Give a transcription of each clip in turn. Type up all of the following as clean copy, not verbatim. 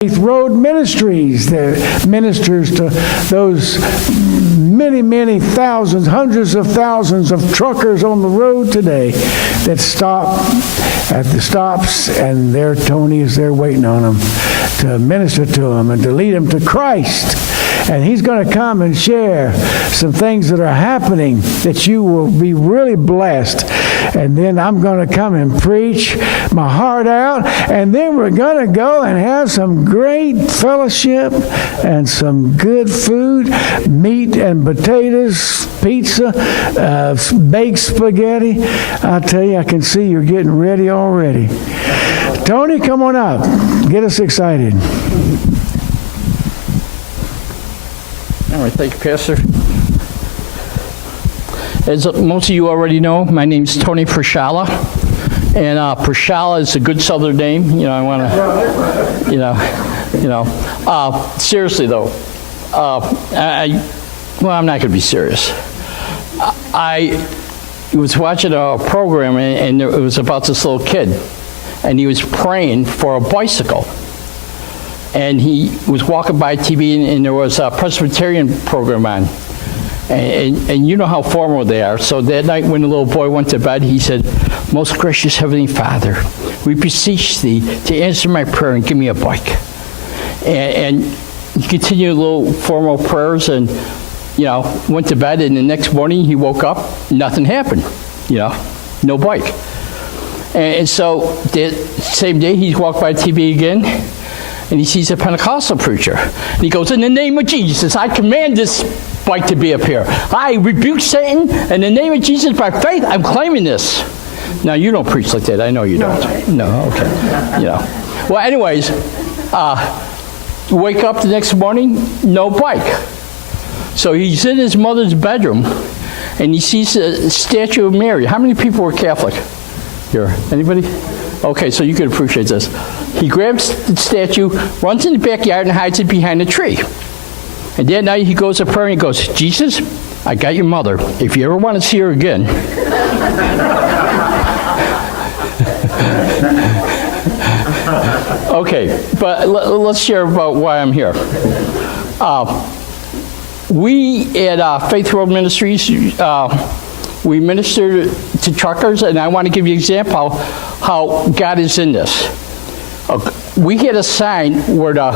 Faith Road Ministries that ministers to those many thousands, hundreds of thousands of truckers on the road today that stop at the stops, and there Tony is there waiting on them to minister to them and to lead them to Christ. And he's going to come and share some things that are happening that you will be really blessed. And then I'm going to come and preach my heart out. And then we're going to go and have some great fellowship and some good food, meat and potatoes, pizza, baked spaghetti. I tell you, I can see you're getting ready already. Tony, come on up. Get us excited. All right, thank you, Pastor. As most of you already know, my name's Tony Pizerchala, and Pizerchala is a good Southern name. You know, I want to, seriously though, I'm not going to be serious. I was watching a program, and it was about this little kid, and he was praying for a bicycle. And he was walking by TV, and there was a Presbyterian program on. And you know how formal they are. So that night when the little boy went to bed, he said, "Most gracious Heavenly Father, we beseech Thee to answer my prayer and give me a bike." And he continued little formal prayers and, went to bed. And the next morning he woke up, nothing happened, no bike. And so the same day he walked by TV again, and he sees a Pentecostal preacher. And he goes, "In the name of Jesus, I command this bike to be up here. I rebuke Satan. In the name of Jesus, by faith, I'm claiming this." Now, you don't preach like that. I know you don't. No, okay. Well, anyways, wake up the next morning, no bike. So he's in his mother's bedroom, and he sees a statue of Mary. How many people were Catholic here? Anybody? Okay, so you can appreciate this. He grabs the statue, runs in the backyard, and hides it behind a tree. And that night he goes to prayer and he goes, "Jesus, I got your mother. If you ever want to see her again." Okay, but let's share about why I'm here. We at Faith Road Ministries, we minister to truckers, and I want to give you an example how God is in this. We had a sign where the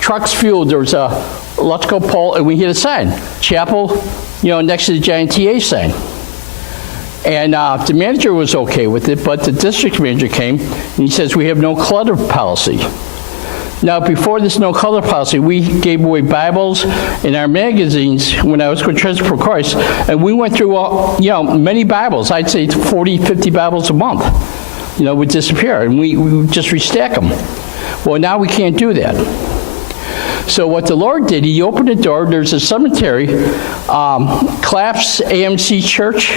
truck's fueled. There was a electrical pole, and we hit a sign, Chapel, next to the giant TA sign. And the manager was okay with it, but the district manager came, and he says, "We have no clutter policy." Now, before this no clutter policy, we gave away Bibles in our magazines when I was going to Transport Christ, and we went through, many Bibles. I'd say 40, 50 Bibles a month, would disappear, and we would just restack them. Well, now we can't do that. So what the Lord did, He opened the door. There's a cemetery, Claps AMC Church,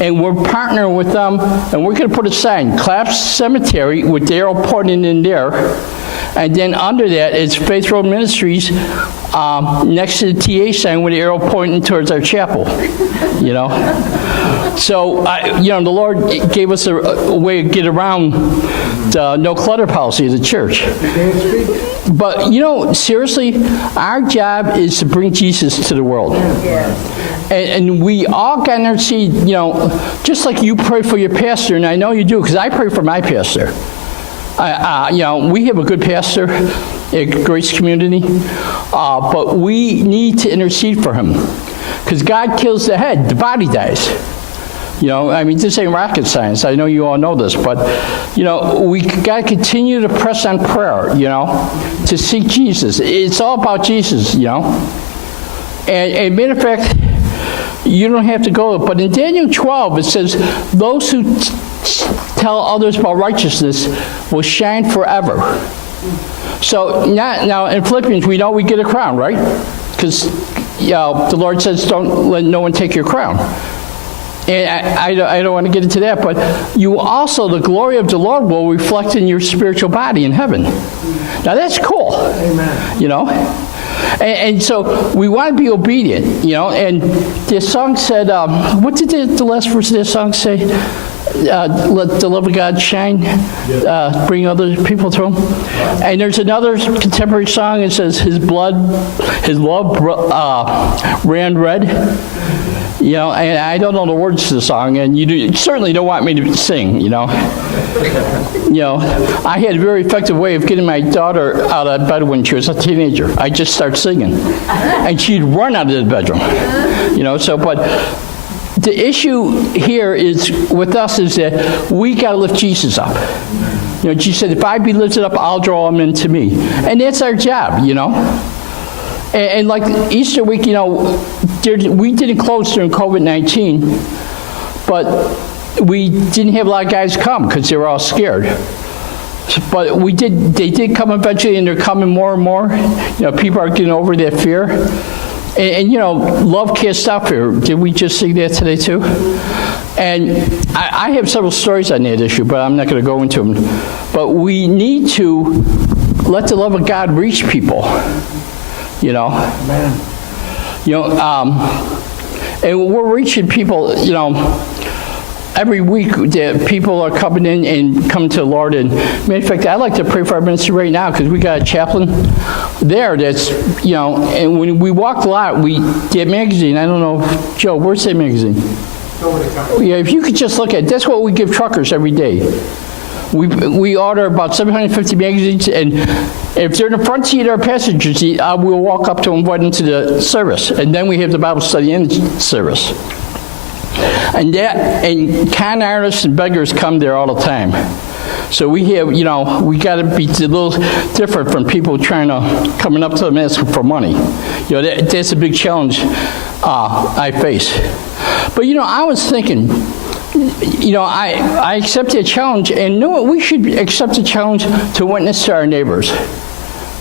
and we're partnering with them, and we're going to put a sign, Claps Cemetery, with the arrow pointing in there, and then under that is Faith Road Ministries, next to the TA sign with the arrow pointing towards our chapel, So, the Lord gave us a way to get around the no clutter policy of the church. But, seriously, our job is to bring Jesus to the world. And we all got to intercede, just like you pray for your pastor, and I know you do, because I pray for my pastor. We have a good pastor at Grace Community, but we need to intercede for him. Because God kills the head, the body dies. This ain't rocket science. I know you all know this, but, we got to continue to press on prayer, to seek Jesus. It's all about Jesus, And matter of fact, you don't have to go, but in Daniel 12, it says, "Those who tell others about righteousness will shine forever." So now in Philippians, we know we get a crown, right? Because the Lord says, "Don't let no one take your crown." And I don't want to get into that, but you also, the glory of the Lord will reflect in your spiritual body in heaven. Now that's cool. Amen. And so we want to be obedient, and the song said, what did the last verse of that song say? let the love of God shine, bring other people to him. And there's another contemporary song that says, his love ran red. You know, and I don't know the words to the song, and you certainly don't want me to sing, you know. You know, I had a very effective way of getting my daughter out of bed when she was a teenager. I just start singing, and she'd run out of the bedroom. You know, so, but the issue here is, with us, is that we got to lift Jesus up. You know, Jesus said, if I be lifted up, I'll draw him into me. And that's our job, you know. And like Easter week, you know, we didn't close during COVID-19, but we didn't have a lot of guys come because they were all scared. But they did come eventually, and they're coming more and more. You know, people are getting over that fear. And you know, love can't stop fear. Did we just see that today too? And I have several stories on that issue, but I'm not going to go into them. But we need to let the love of God reach people. You know, Amen. You know, and we're reaching people. You know, every week that people are coming in and coming to the Lord. And matter of fact, I'd like to pray for our ministry right now, because we got a chaplain there that's, you know, and when we walk a lot, that magazine. I don't know, Joe, where's that magazine? Yeah, if you could just look at it, that's what we give truckers every day. We order about 750 magazines, and if they're in the front seat or passenger seat, we'll walk up to them, invite them to the service, and then we have the Bible study in the service. And con artists and beggars come there all the time. So we have, you know, we got to be a little different from people coming up to them asking for money. You know, that's a big challenge I face. But you know, I was thinking, you know, I accept that challenge, and you know what? We should accept the challenge to witness to our neighbors.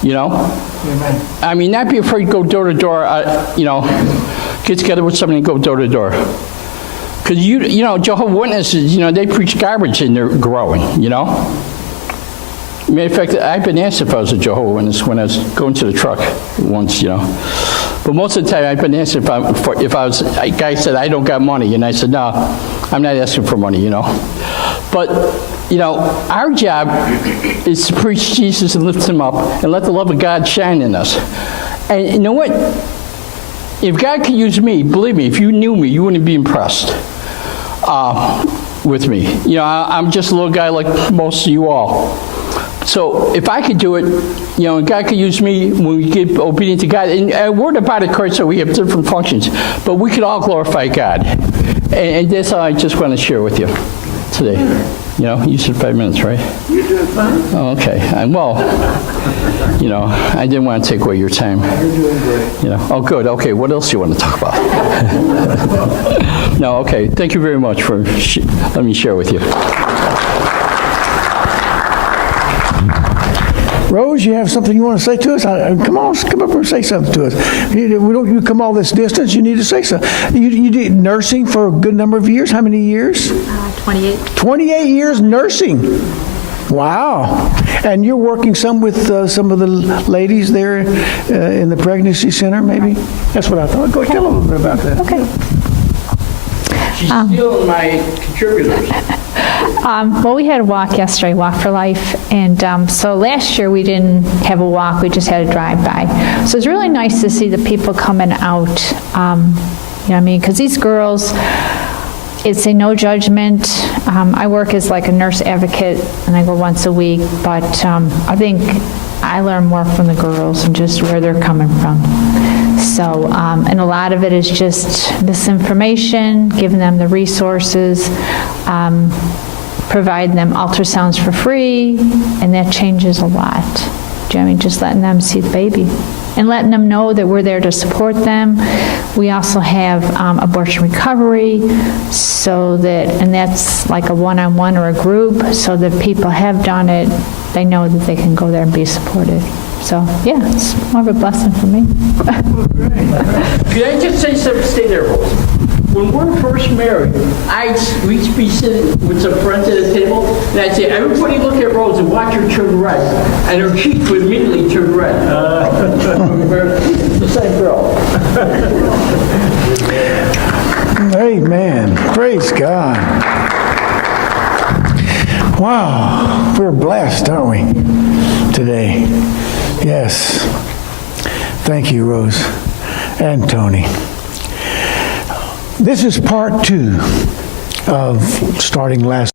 You know? Amen. I mean, not be afraid to go door to door, you know, get together with somebody and go door to door. Because, you know, Jehovah's Witnesses, you know, they preach garbage and they're growing, you know? Matter of fact, I've been asked if I was a Jehovah's Witness when I was going to the truck once, you know. But most of the time, I've been asked if I was, a guy said, I don't got money. And I said, no, I'm not asking for money, you know. But, you know, our job is to preach Jesus and lift him up and let the love of God shine in us. And you know what? If God could use me, believe me, if you knew me, you wouldn't be impressed with me. You know, I'm just a little guy like most of you all. So if I could do it, you know, and God could use me when we get obedient to God, and we're the body of Christ, so we have different functions, but we could all glorify God. And that's all I just want to share with you today. You know, you said 5 minutes, right? You did fine. Oh, okay. Well, you know, I didn't want to take away your time. You're doing great. You know, oh, good. Okay, what else do you want to talk about? No, okay. Thank you very much for letting me share with you. Rose, you have something you want to say to us? Come on up and say something to us. You come all this distance, you need to say something. You did nursing for a good number of years. How many years? 28. 28 years nursing. Wow. And you're working some with some of the ladies there in the pregnancy center, maybe? That's what I thought. Go tell a little bit about that. Okay. She's stealing my contributors. Well, we had a walk yesterday, Walk for Life, and so last year we didn't have a walk, we just had a drive-by. So it's really nice to see the people coming out, you know what I mean, because these girls, it's a no judgment. I work as like a nurse advocate, and I go once a week, but I think I learn more from the girls and just where they're coming from. So, and a lot of it is just misinformation, giving them the resources, providing them ultrasounds for free, and that changes a lot. Do you know what I mean? Just letting them see the baby and letting them know that we're there to support them. We also have abortion recovery, so that, and that's like a one-on-one or a group, so that people have done it, they know that they can go there and be supported. So, yeah, it's more of a blessing for me. Can I just say something? Stay there, Rose. When we're first married, we'd be sitting with some friends at a table, and I'd say, everybody look at Rose and watch her turn red. And her cheeks would immediately turn red. The same girl. Amen. Praise God. Wow, we're blessed, aren't we, today? Yes. Thank you, Rose and Tony. This is part 2 of starting last